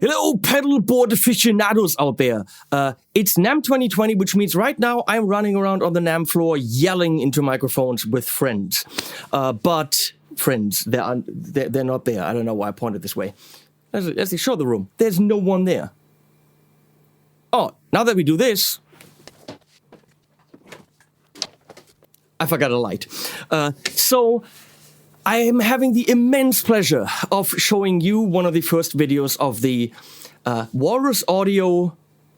Hello, pedalboard aficionados out there. It's NAMM 2020, which means right now I'm running around on the NAMM floor yelling into microphones with friends. But friends, they're not there. I don't know why I pointed this way. Let's show the room. There's no one there. Oh, now that we do this, I forgot a light. So I am having the immense pleasure of showing you one of the first videos of the Walrus Audio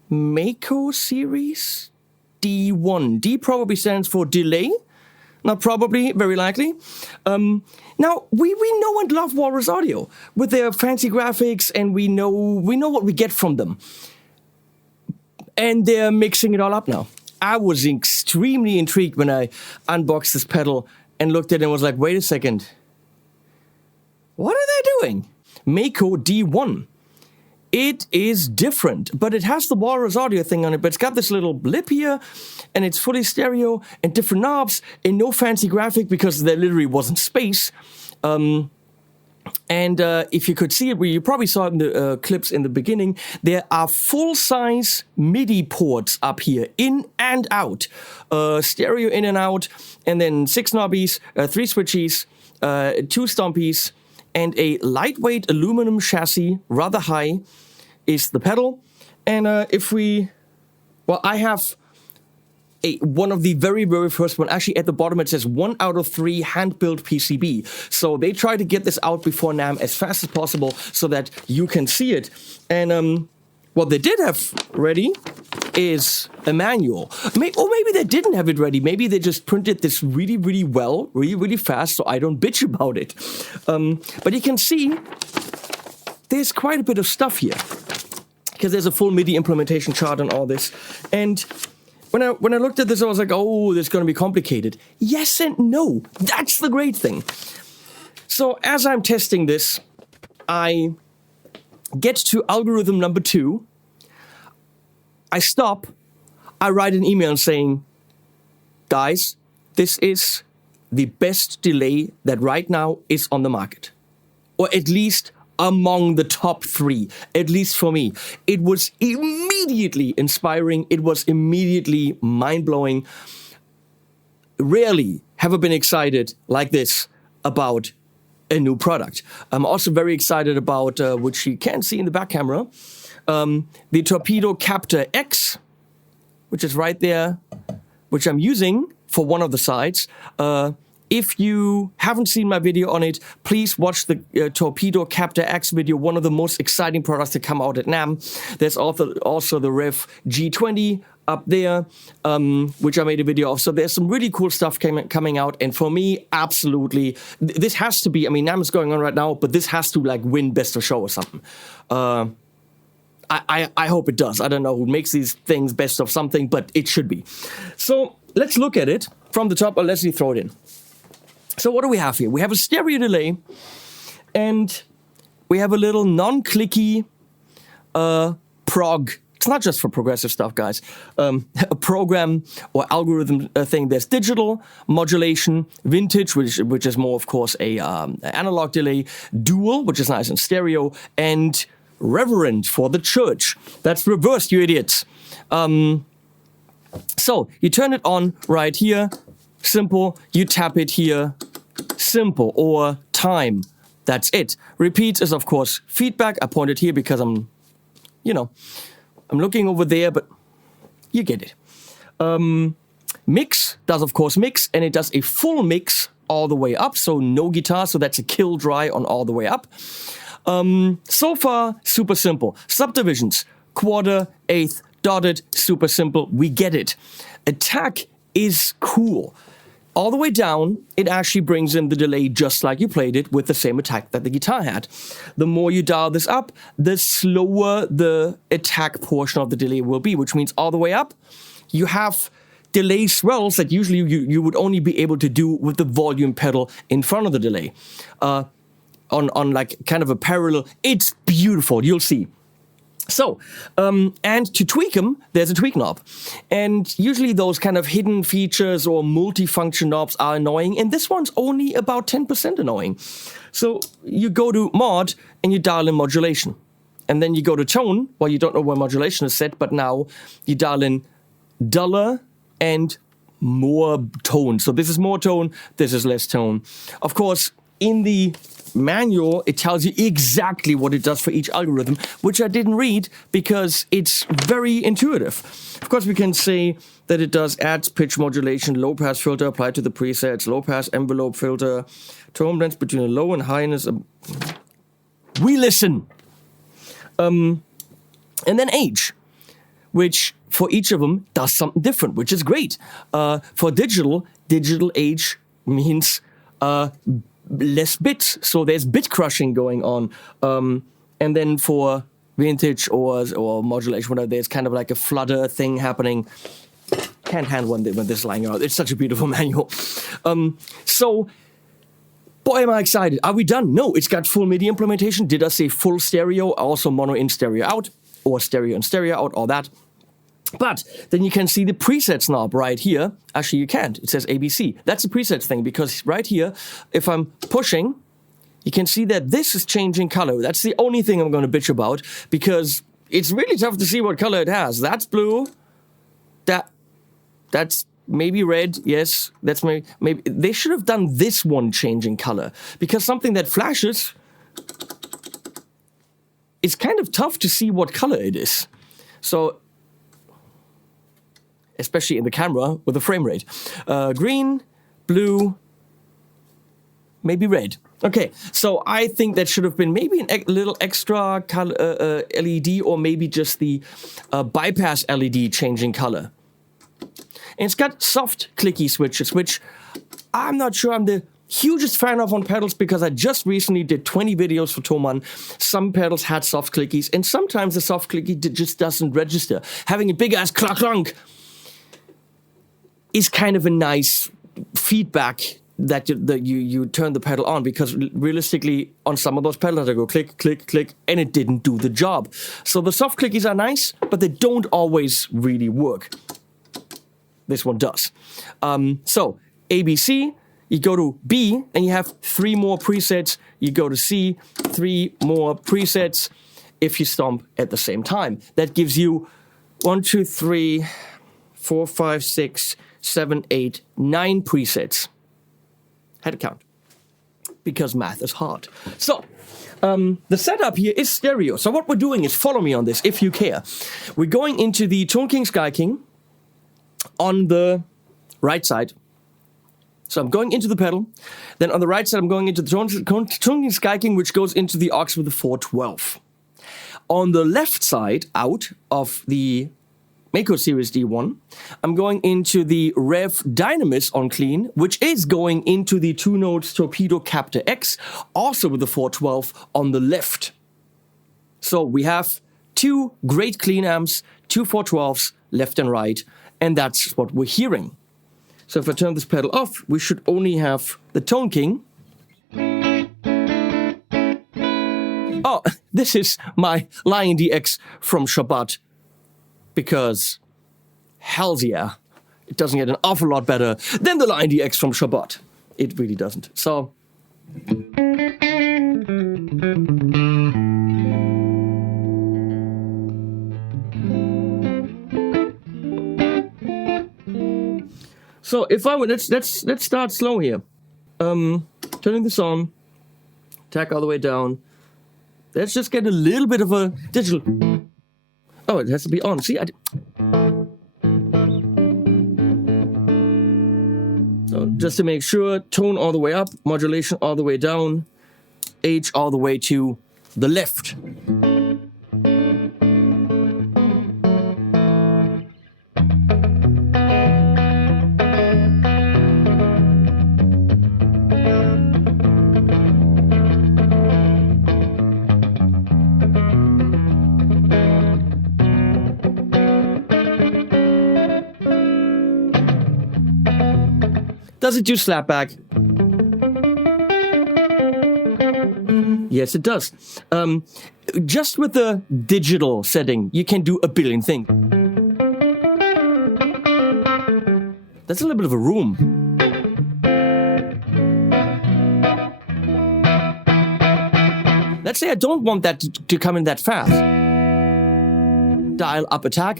Mako series D1. D probably stands for delay. Not probably, very likely. Now, we know and love Walrus Audio with their fancy graphics, and we know what we get from them. And they're mixing it all up now. I was extremely intrigued when I unboxed this pedal and looked at it and was like, wait a second. What are they doing? Mako D1. It is different, but it has the Walrus Audio thing on it, but it's got this little blip here, and it's fully stereo, and different knobs, and no fancy graphic because there literally wasn't space. If you could see it, you probably saw it in the clips in the beginning, there are full-size MIDI ports up here, in and out. Stereo in and out, and then 6 knobbies, 3 switchies, 2 stompies, and a lightweight aluminum chassis, rather high, is the pedal. And I have one of the very, very first one. Actually, at the bottom it says 1 out of 3 hand-built PCB. So they try to get this out before NAMM as fast as possible so that you can see it. And what they did have ready is a manual. Or maybe they didn't have it ready. Maybe they just printed this really, really well, really, really fast, so I don't bitch about it. But you can see there's quite a bit of stuff here, because there's a full MIDI implementation chart and all this. And when I looked at this, I was like, oh, this is going to be complicated. Yes and no. That's the great thing. So as I'm testing this, I get to algorithm number 2. I stop. I write an email saying, guys, this is the best delay that right now is on the market. Or at least among the top 3, at least for me. It was immediately inspiring. It was immediately mind-blowing. Rarely have I been excited like this about a new product. I'm also very excited about, which you can see in the back camera, the Torpedo Captor X, which is right there, which I'm using for one of the sides. If you haven't seen my video on it, please watch the Torpedo Captor X video, one of the most exciting products to come out at NAMM. There's also the Rev G20 up there, which I made a video of. So there's some really cool stuff coming out. And for me, absolutely, this has to be, I mean, NAMM is going on right now, but this has to like win Best of Show or something. I hope it does. I don't know who makes these things, best of something, but it should be. So let's look at it from the top, or let's throw it in. So what do we have here? We have a stereo delay, and we have a little non-clicky prog. It's not just for progressive stuff, guys. A program or algorithm thing. There's digital, modulation, vintage, which is more, of course, a analog delay, dual, which is nice in stereo, and reverend for the church. That's reversed, you idiots. So you turn it on right here, simple. You tap it here, simple, or time. That's it. Repeats is, of course, feedback. I pointed here because I'm looking over there, but you get it. Mix does, of course, mix, and it does a full mix all the way up, so no guitar, so that's a kill dry on all the way up. So far, super simple. Subdivisions, quarter, eighth, dotted, super simple. We get it. Attack is cool. All the way down, it actually brings in the delay just like you played it with the same attack that the guitar had. The more you dial this up, the slower the attack portion of the delay will be, which means all the way up, you have delay swells that usually you would only be able to do with the volume pedal in front of the delay. On like kind of a parallel, it's beautiful, you'll see. So, and to tweak them, there's a tweak knob. And usually those kind of hidden features or multifunction knobs are annoying, and this one's only about 10% annoying. So you go to mod and you dial in modulation. And then you go to tone, well, you don't know where modulation is set, but now you dial in duller and more tone. So this is more tone, this is less tone. Of course, in the manual, it tells you exactly what it does for each algorithm, which I didn't read because it's very intuitive. Of course, we can say that it does adds pitch modulation, low pass filter applied to the presets, low pass envelope filter, tone blends between a low and highness. We listen. And then age, which for each of them does something different, which is great. For digital age means less bits, so there's bit crushing going on. And then for vintage or modulation, whatever, there's kind of like a flutter thing happening. Can't handle when this is lying out. It's such a beautiful manual. So, boy, am I excited. Are we done? No, it's got full MIDI implementation. Did I say full stereo? Also mono in, stereo out, or stereo in, stereo out, all that. But then you can see the presets knob right here. Actually, you can't. It says ABC. That's the presets thing, because right here, if I'm pushing, you can see that this is changing color. That's the only thing I'm going to bitch about, because it's really tough to see what color it has. That's blue. That's maybe red. Yes, that's maybe. They should have done this one changing color, because something that flashes, it's kind of tough to see what color it is. So, especially in the camera with the frame rate. Green, blue, maybe red. Okay, so I think that should have been maybe a little extra color, LED, or maybe just the bypass LED changing color. And it's got soft clicky switches, which I'm not sure I'm the hugest fan of on pedals, because I just recently did 20 videos for Thomann. Some pedals had soft clickies, and sometimes the soft clicky just doesn't register. Having a big ass clunk is kind of a nice feedback that you turn the pedal on, because realistically on some of those pedals I go click, click, click, and it didn't do the job. So the soft clickies are nice, but they don't always really work. This one does. So ABC, you go to B and you have 3 more presets. You go to C, 3 more presets if you stomp at the same time. That gives you 1, 2, 3, 4, 5, 6, 7, 8, 9 presets. Had to count, because math is hard. So, the setup here is stereo. So what we're doing is, follow me on this if you care. We're going into the Tone King Sky King on the right side. So I'm going into the pedal. Then on the right side, I'm going into the Tone King Sky King, which goes into the aux with the 412. On the left side, out of the Mako Series D1, I'm going into the Rev Dynamis on clean, which is going into the 2-note Torpedo Captor X, also with the 412 on the left. So we have 2 great clean amps, 2 412s, left and right, and that's what we're hearing. So if I turn this pedal off, we should only have the Tone King. Oh, this is my Lion DX from Shabbat, because hells yeah, it doesn't get an awful lot better than the Lion DX from Shabbat. It really doesn't. So if I would, let's start slow here. Turning this on, tack all the way down. Let's just get a little bit of a digital. Oh, it has to be on. See, so just to make sure, tone all the way up, modulation all the way down, H all the way to the left. Does it do slapback? Yes, it does. Just with the digital setting, you can do a billion things. That's a little bit of a room. Let's say I don't want that to come in that fast. Dial up attack.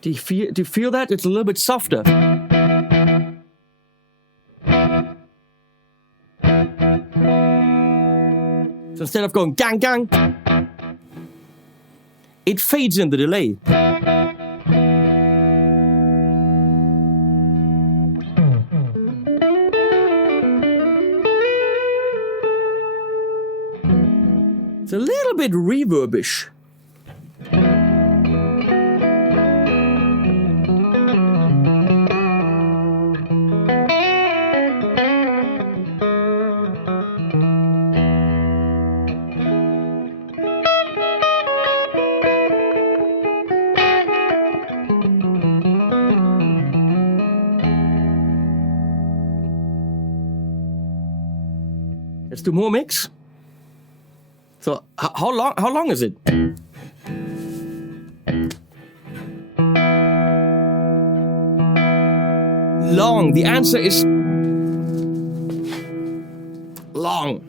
Do you feel that? It's a little bit softer. So instead of going gang gang, it fades in the delay. It's a little bit reverbish. Let's do more mix. So how long is it? Long. The answer is long.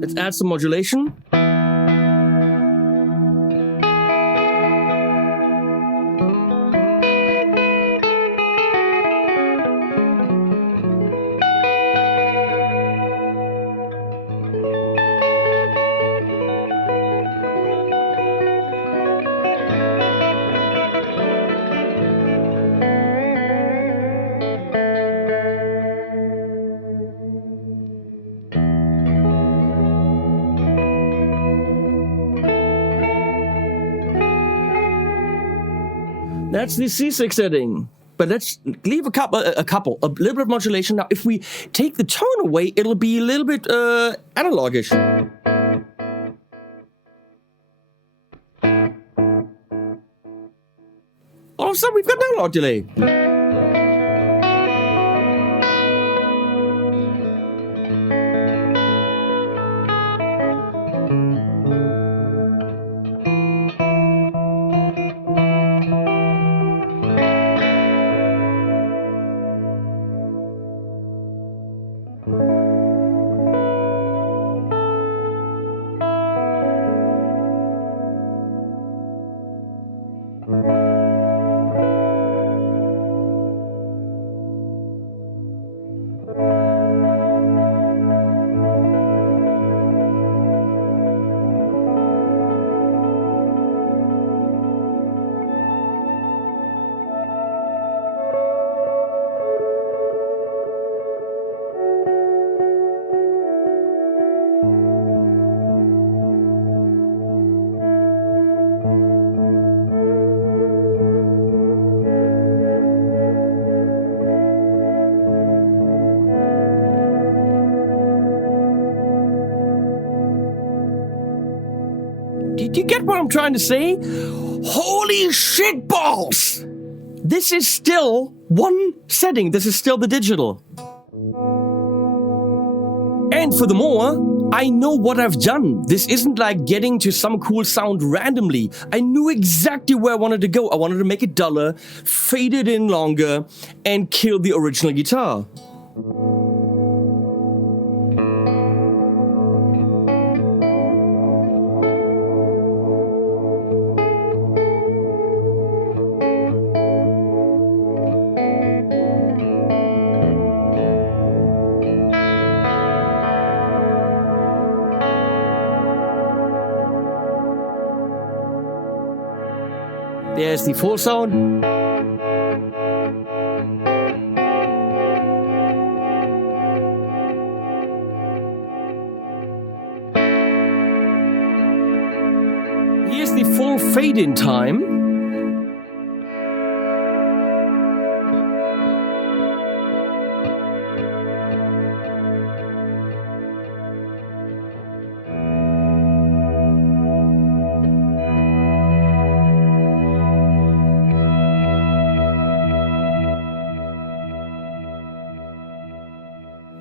Let's add some modulation. That's the C6 setting. But let's leave a little bit of modulation. Now, if we take the tone away, it'll be a little bit analogish. All of a sudden, we've got an analog delay. Did you get what I'm trying to say? Holy shit balls! This is still one setting. This is still the digital. And furthermore, I know what I've done. This isn't like getting to some cool sound randomly. I knew exactly where I wanted to go. I wanted to make it duller, fade it in longer, and kill the original guitar. There's the full sound. Here's the full fade-in time.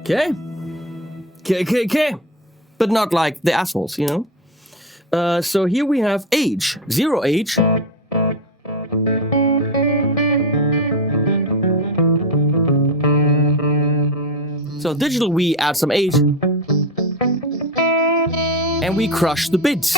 Okay. But not like the assholes, you know? So here we have age, 0 age. So digital, we add some age. And we crush the bids.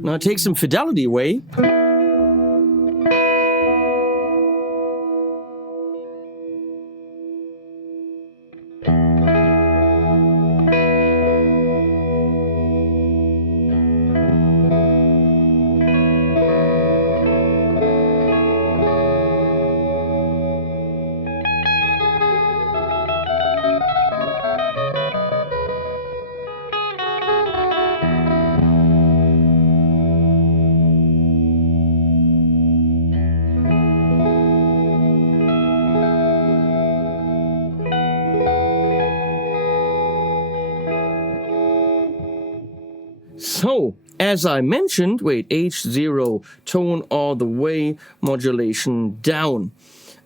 Now take some fidelity away. So, as I mentioned, wait, H0, tone all the way, modulation down.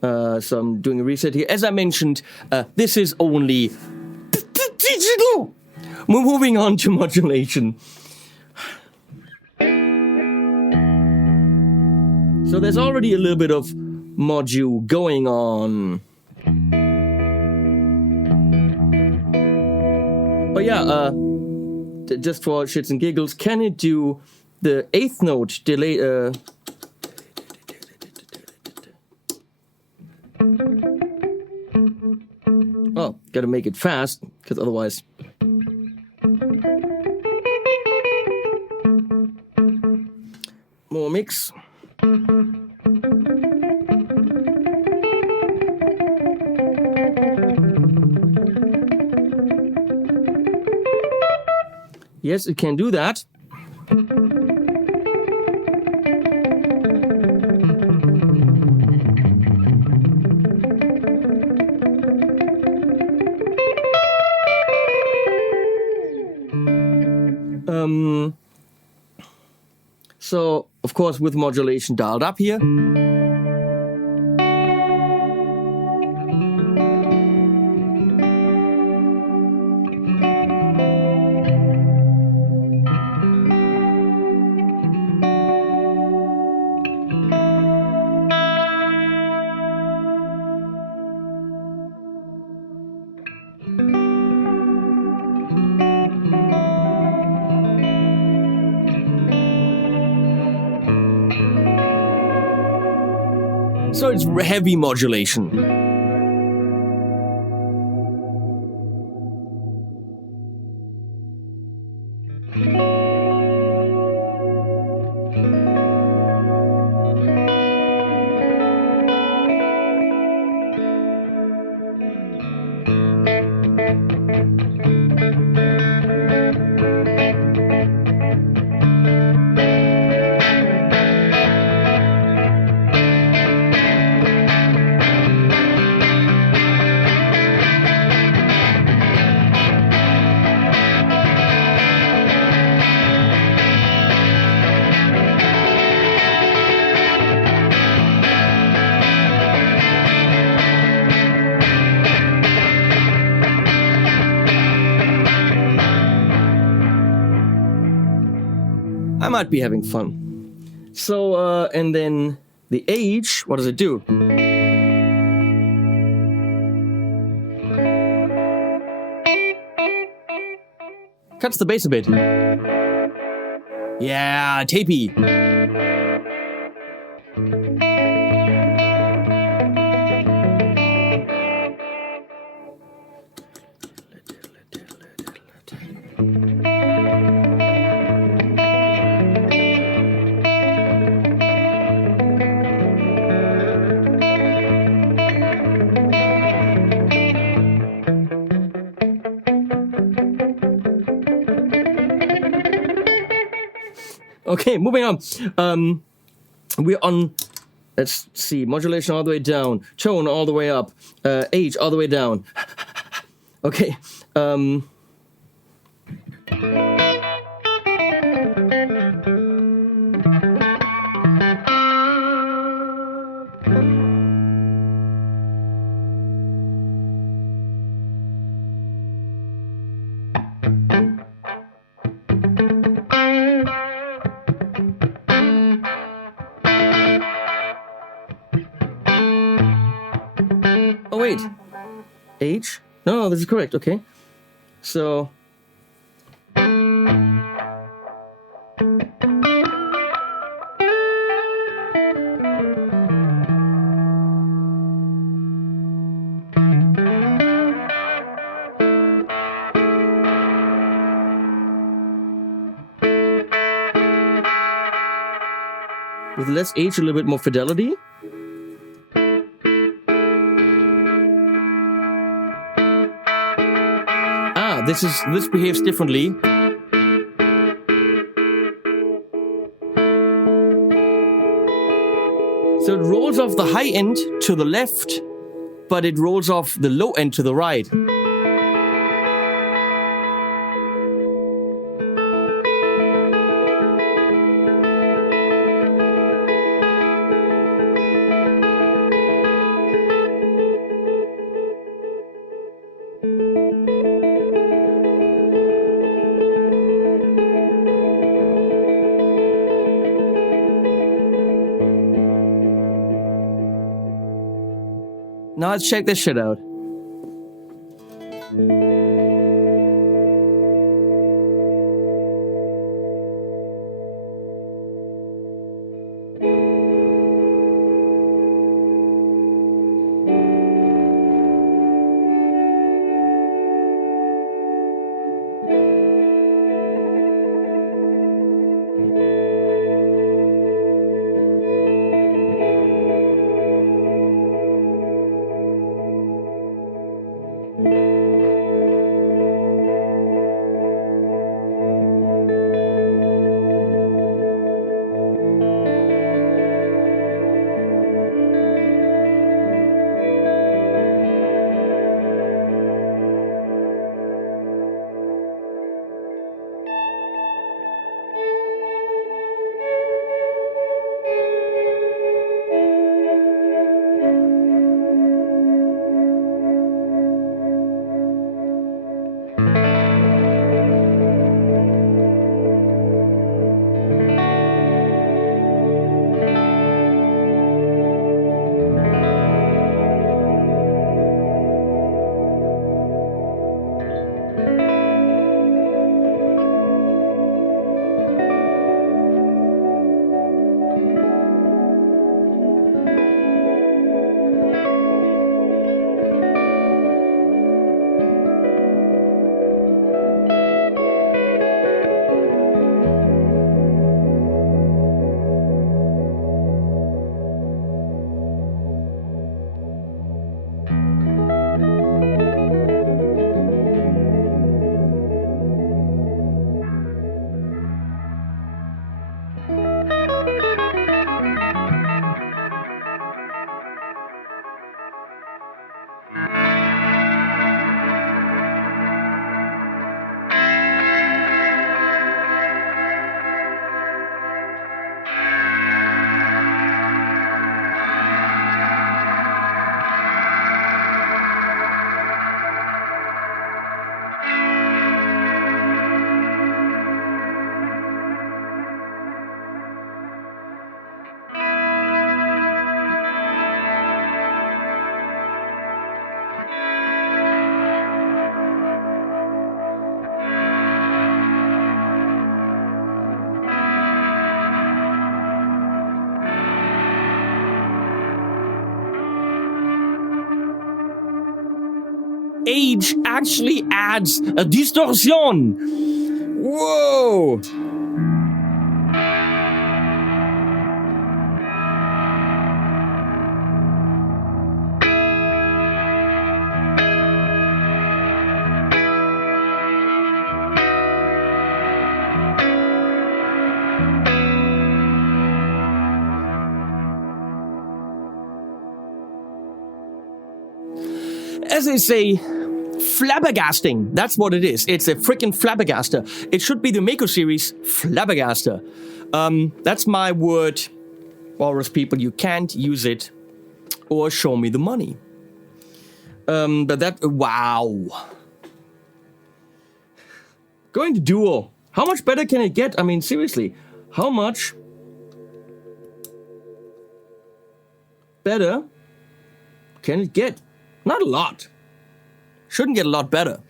So I'm doing a reset here. As I mentioned, this is only digital. We're moving on to modulation. So there's already a little bit of modu going on. Oh yeah, just for shits and giggles, can it do the 8th note delay? Oh, gotta make it fast, because otherwise... More mix. Yes, it can do that. So, of course, with modulation dialed up here. So it's heavy modulation. might be having fun. So, and then the H, what does it do? Cuts the bass a bit. Yeah, tapey. Okay, moving on. We're on, let's see, modulation all the way down, tone all the way up, H all the way down. Okay. Oh wait, H? No, this is correct. Okay, so with less H, a little bit more fidelity. This behaves differently. So it rolls off the high end to the left, but it rolls off the low end to the right. Now let's check this shit out. age actually adds a distortion. Whoa! As they say, flabbergasting. That's what it is. It's a freaking flabbergaster. It should be the Mako series flabbergaster. That's my word. Walrus people, you can't use it or show me the money. But that, wow. Going to duo. How much better can it get? I mean, seriously, how much better can it get? Not a lot. Shouldn't get a lot better.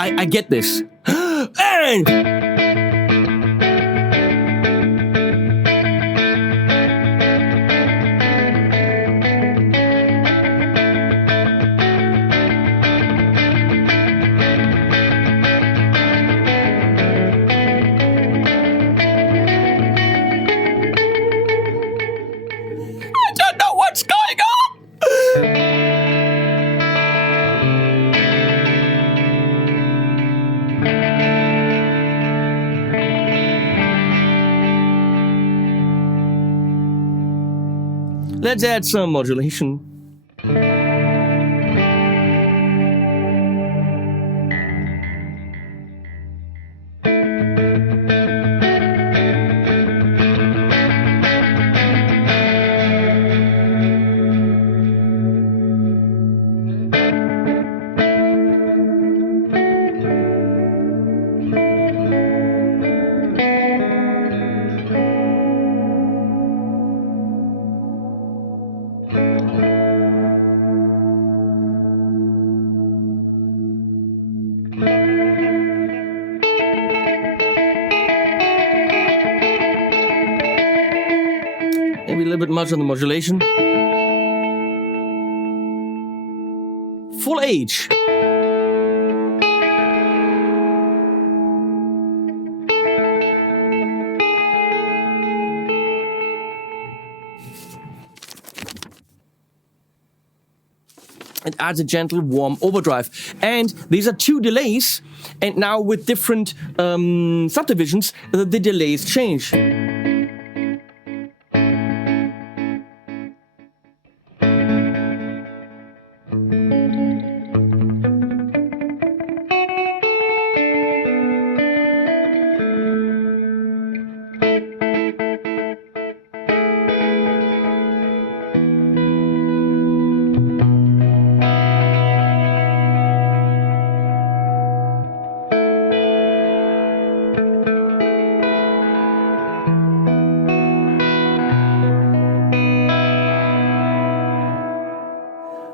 I get this. And I don't know what's going on. Let's add some modulation. Maybe a little bit much on the modulation. Full H. It adds a gentle, warm overdrive. And these are two delays. And now with different subdivisions, the delays change.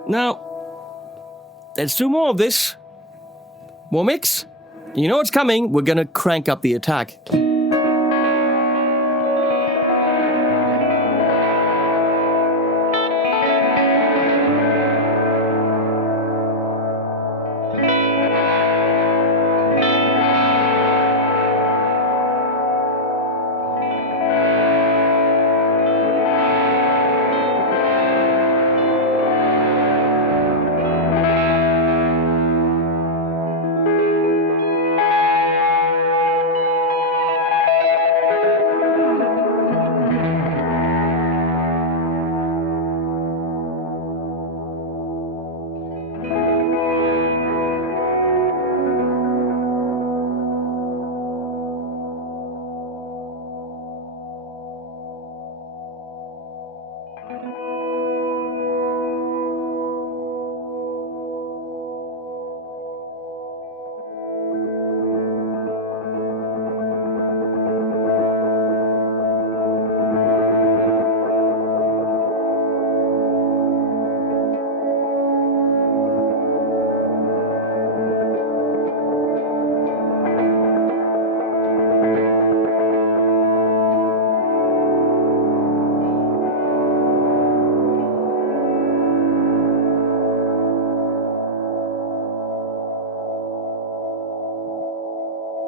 Now, let's do more of this. More mix. You know what's coming. We're gonna crank up the attack.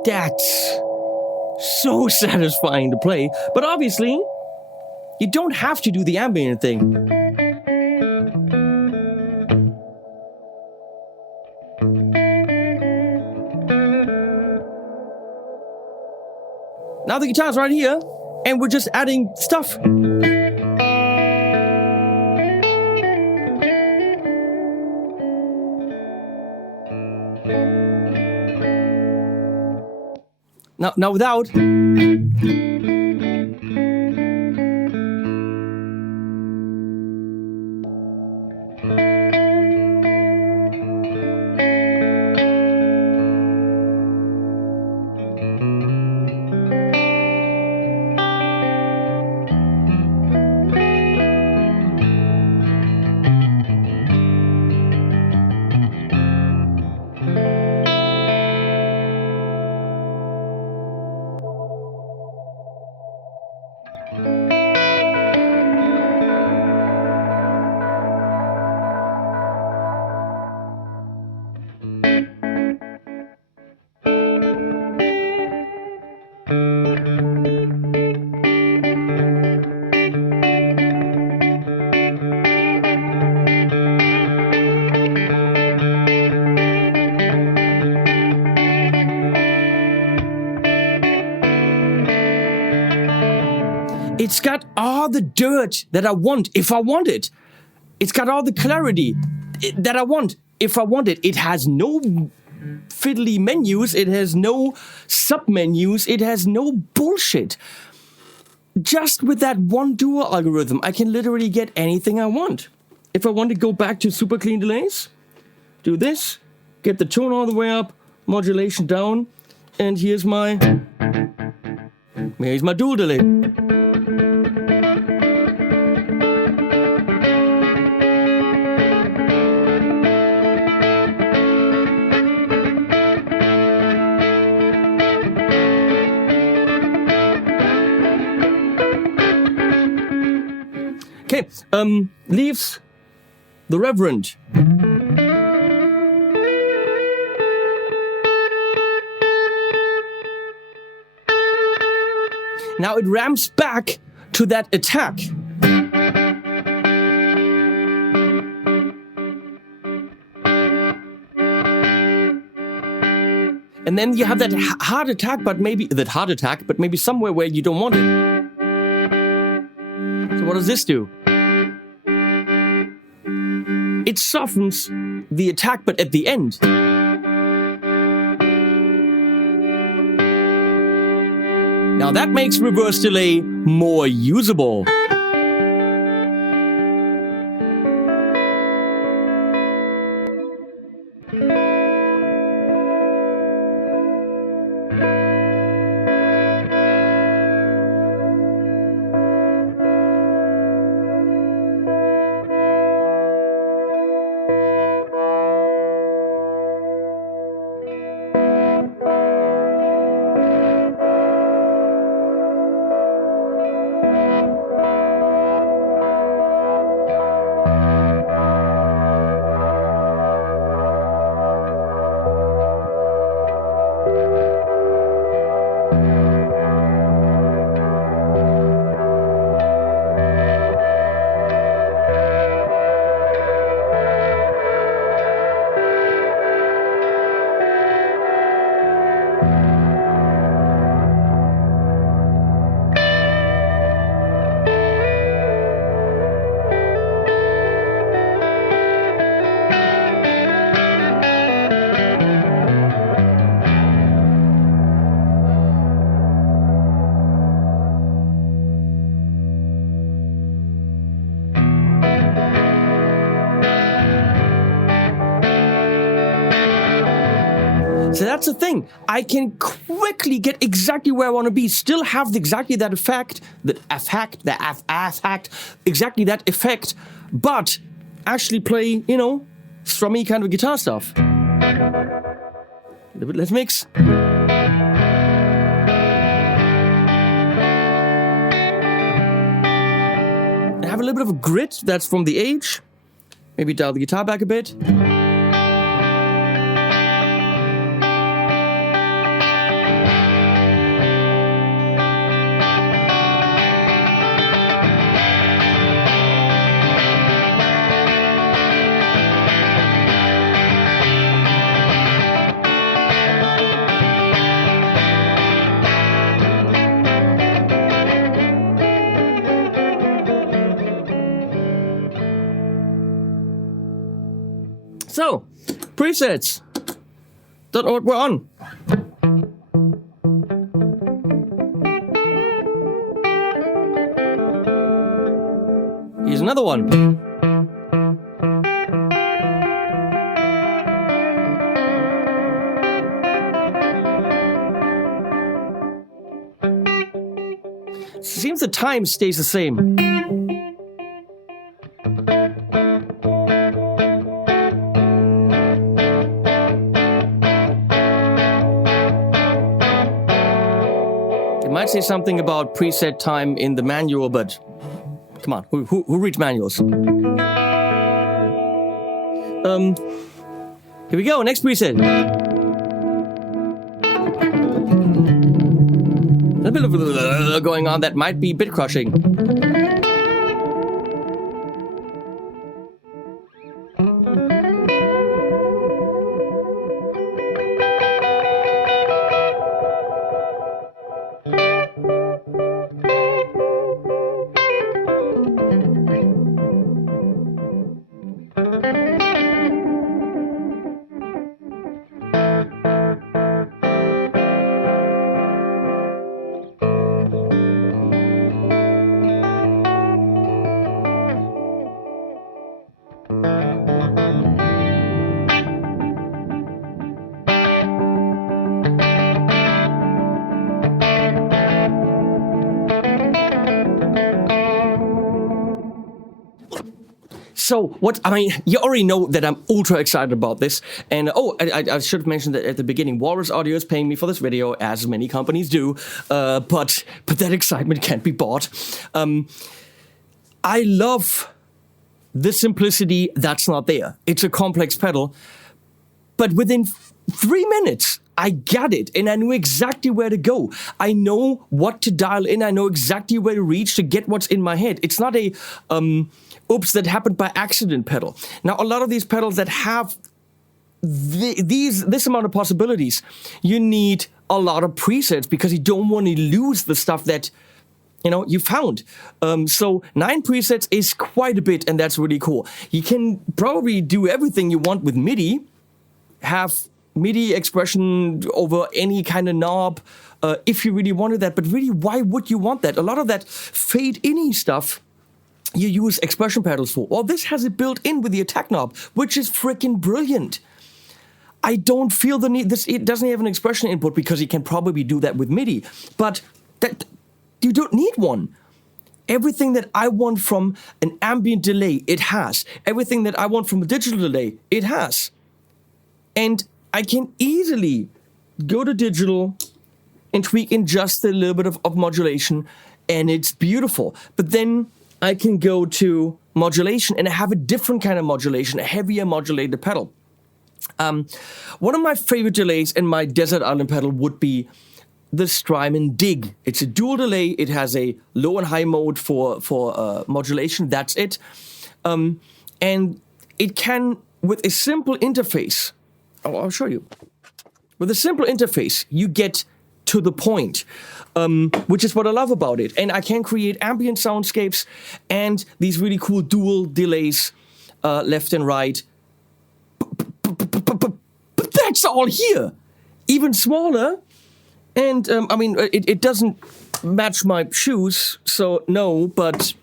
That's so satisfying to play. But obviously, you don't have to do the ambient thing. Now the guitar's right here, and we're just adding stuff. Now without. It's got all the dirt that I want if I want it. It's got all the clarity that I want if I want it. It has no fiddly menus. It has no sub-menus. It has no bullshit. Just with that one dual algorithm, I can literally get anything I want. If I want to go back to super clean delays, do this, get the tone all the way up, modulation down, and here's my dual delay. Okay, leaves the Reverend. Now it ramps back to that attack. And then you have that hard attack, but maybe somewhere where you don't want it. So what does this do? It softens the attack, but at the end. Now that makes reverse delay more usable. So that's the thing. I can quickly get exactly where I want to be, still have exactly that effect, exactly that effect, but actually play, strummy kind of guitar stuff. Let's mix. I have a little bit of a grit that's from the age. Maybe dial the guitar back a bit. So, presets. That's what we're on. Here's another one. Seems the time stays the same. It might say something about preset time in the manual, but come on, who reads manuals? Here we go, next preset. A bit of going on that might be bit crushing. So, you already know that I'm ultra excited about this. And I should have mentioned that at the beginning. Walrus Audio is paying me for this video, as many companies do. But that excitement can't be bought. I love the simplicity that's not there. It's a complex pedal. But within 3 minutes, I got it, and I knew exactly where to go. I know what to dial in. I know exactly where to reach to get what's in my head. It's not a oops, that happened by accident pedal. Now, a lot of these pedals that have this amount of possibilities, you need a lot of presets because you don't want to lose the stuff that you found. So 9 presets is quite a bit, and that's really cool. You can probably do everything you want with MIDI. Have MIDI expression over any kind of knob if you really wanted that. But really, why would you want that? A lot of that fade-in stuff you use expression pedals for. Well, this has it built in with the attack knob, which is freaking brilliant. I don't feel the need. It doesn't have an expression input because you can probably do that with MIDI. But you don't need one. Everything that I want from an ambient delay, it has. Everything that I want from a digital delay, it has. And I can easily go to digital and tweak in just a little bit of modulation, and it's beautiful. But then I can go to modulation, and I have a different kind of modulation, a heavier modulated pedal. One of my favorite delays in my Desert Island pedal would be the Strymon Dig. It's a dual delay. It has a low and high mode for modulation. That's it. And it can, with a simple interface, I'll show you. With a simple interface, you get to the point, which is what I love about it. And I can create ambient soundscapes and these really cool dual delays, left and right. But that's all here. Even smaller. And, it doesn't match my shoes, so no, but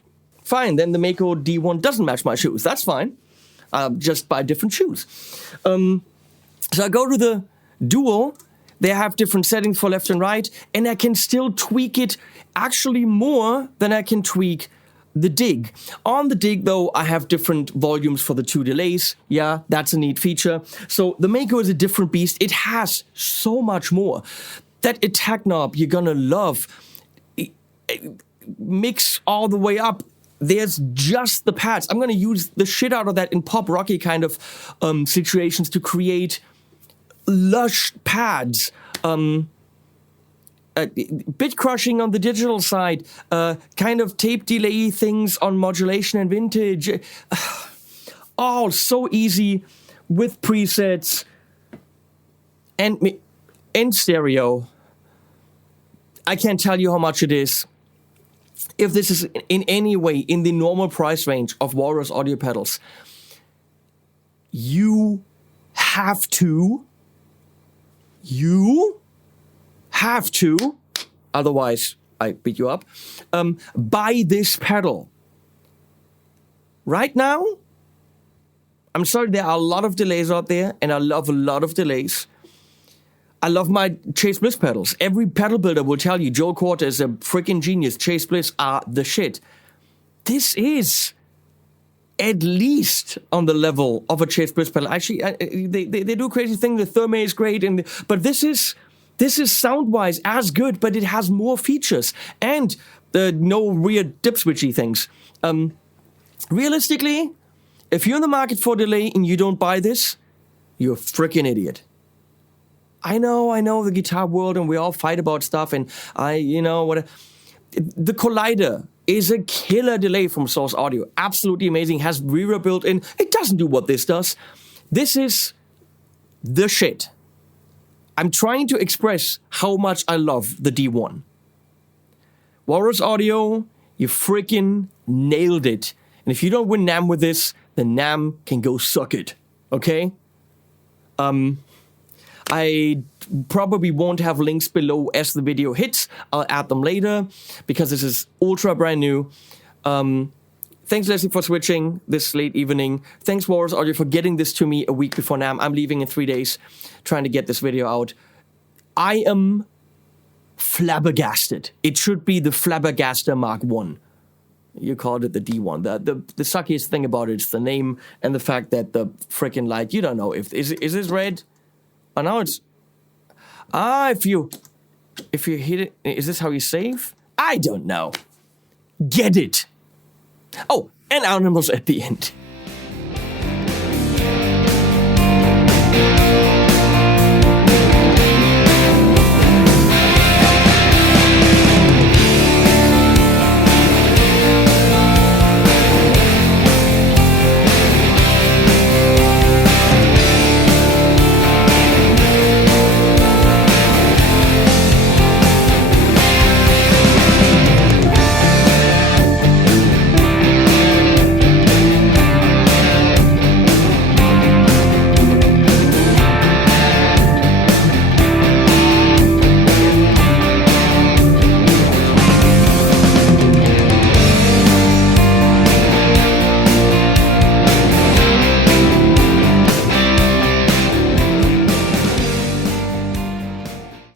fine. Then the Mako D1 doesn't match my shoes. That's fine. Just buy different shoes. So I go to the dual. They have different settings for left and right, and I can still tweak it actually more than I can tweak the Dig. On the Dig, though, I have different volumes for the 2 delays. Yeah, that's a neat feature. So the Mako is a different beast. It has so much more. That attack knob you're gonna love. Mix all the way up. There's just the pads. I'm gonna use the shit out of that in pop rocky kind of situations to create lush pads. Bit crushing on the digital side. Kind of tape delay things on Modulation and Vintage. All so easy with presets and in stereo. I can't tell you how much it is. If this is in any way in the normal price range of Walrus audio pedals, you have to, otherwise I beat you up, buy this pedal. Right now, I'm sorry, there are a lot of delays out there, and I love a lot of delays. I love my Chase Bliss pedals. Every pedal builder will tell you Joel Quarter is a freaking genius. Chase Bliss are the shit. This is at least on the level of a Chase Bliss pedal. Actually, they do crazy things. The Therme is great, but this is sound-wise as good, but it has more features and no weird dip switchy things. Realistically, if you're in the market for delay and you don't buy this, you're a freaking idiot. I know the guitar world, and we all fight about stuff, and the Collider is a killer delay from Source Audio. Absolutely amazing. Has Reverb built in. It doesn't do what this does. This is the shit. I'm trying to express how much I love the D1. Walrus Audio, you freaking nailed it. And if you don't win NAMM with this, then NAMM can go suck it. Okay? I probably won't have links below as the video hits. I'll add them later because this is ultra brand new. Thanks, Leslie, for switching this late evening. Thanks, Walrus Audio, for getting this to me a week before NAMM. I'm leaving in 3 days, trying to get this video out. I am flabbergasted. It should be the Flabbergaster Mark 1. You called it the D1. The suckiest thing about it is the name and the fact that the freaking light, you don't know if is this red? Oh, now it's if you hit it, is this how you save? I don't know. Get it. Oh, and animals at the end.